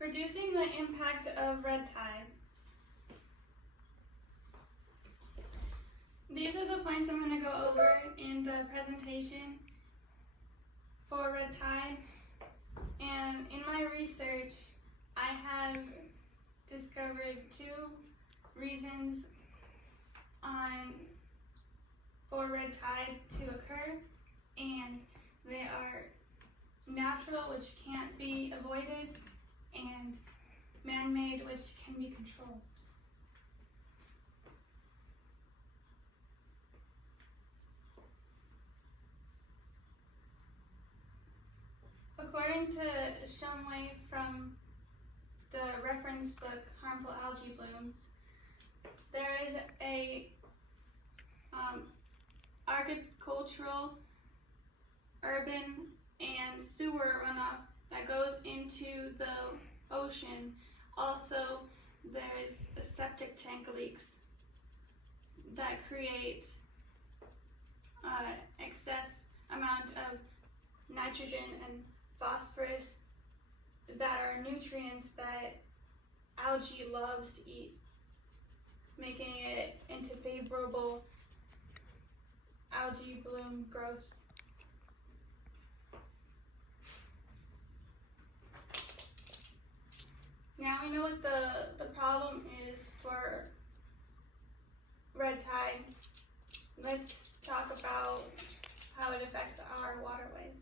Reducing the impact of red tide. These are the points I'm going to go over in the presentation for red tide. And in my research, I have discovered 2 reasons for red tide to occur, and they are natural, which can't be avoided, and man-made, which can be controlled. According to Shumway from the reference book Harmful Algae Blooms, there is a agricultural, urban, and sewer runoff that goes into the ocean. Also, there is septic tank leaks that create excess amount of nitrogen and phosphorus that are nutrients that algae loves to eat, making it into favorable algae bloom growth. Now we know what the problem is for red tide. Let's talk about how it affects our waterways.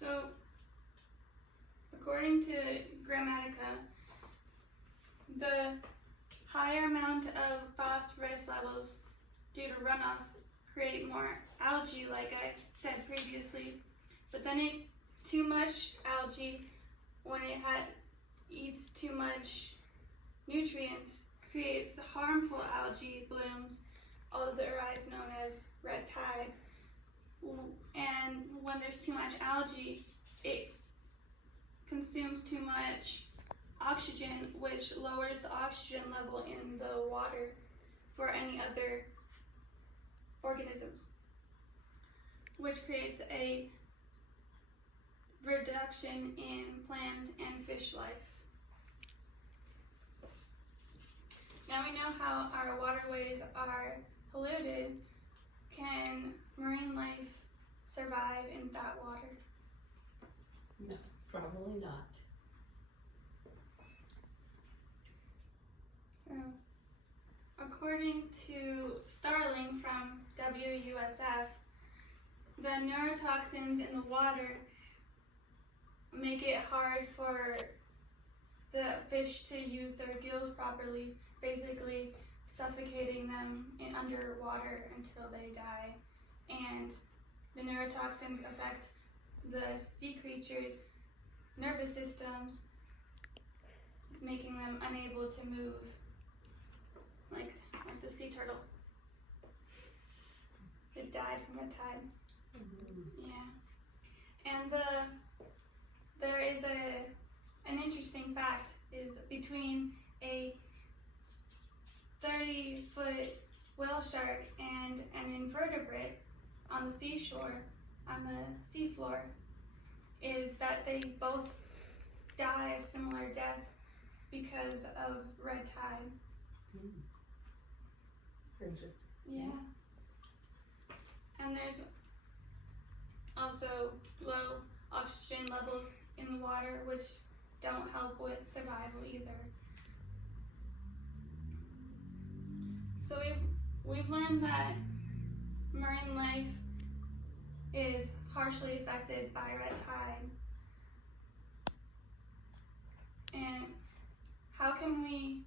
So, according to Grammatica, the higher amount of phosphorus levels due to runoff create more algae, like I said previously, but then too much algae, when it eats too much nutrients, creates harmful algae blooms, otherwise known as red tide. And when there's too much algae, it consumes too much oxygen, which lowers the oxygen level in the water for any other organisms, which creates a reduction in plant and fish life. Now we know how our waterways are polluted. Can marine life survive in that water? No, probably not. So, according to Starling from WUSF, the neurotoxins in the water make it hard for the fish to use their gills properly, basically suffocating them underwater until they die. And the neurotoxins affect the sea creatures' nervous systems, making them unable to move, like the sea turtle. It died from a tide. Mm-hmm. Yeah. And there is an interesting fact is between a 30-foot whale shark and an invertebrate on the seashore, on the seafloor, is that they both die a similar death because of red tide. Interesting. Yeah. And there's also low oxygen levels in the water, which don't help with survival either. So we've learned that marine life is harshly affected by red tide. And how can we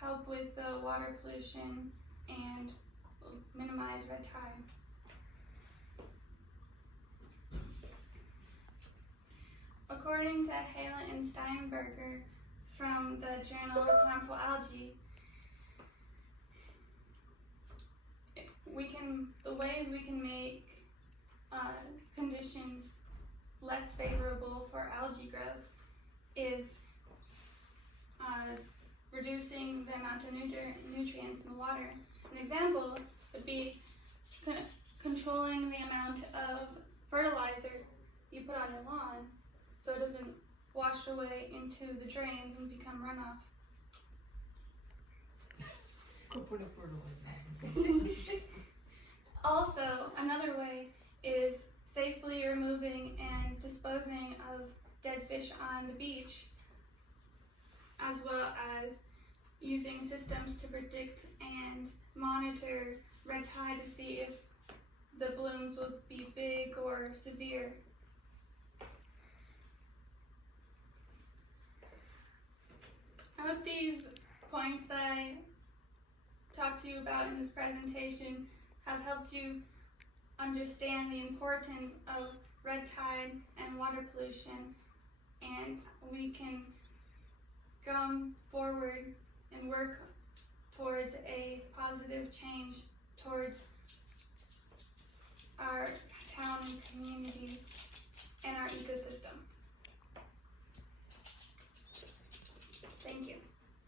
help with the water pollution and minimize red tide? According to Hale and Steinberger from the journal Harmful Algae, the ways we can make conditions less favorable for algae growth is reducing the amount of nutrients in the water. An example would be controlling controlling the amount of fertilizer you put on your lawn so it doesn't wash away into the drains and become runoff. Go put a fertilizer. Also, another way is safely removing and disposing of dead fish on the beach, as well as using systems to predict and monitor red tide to see if the blooms will be big or severe. I hope these points that I talked to you about in this presentation have helped you understand the importance of red tide and water pollution, and we can come forward and work towards a positive change towards our town and community and our ecosystem. Thank you.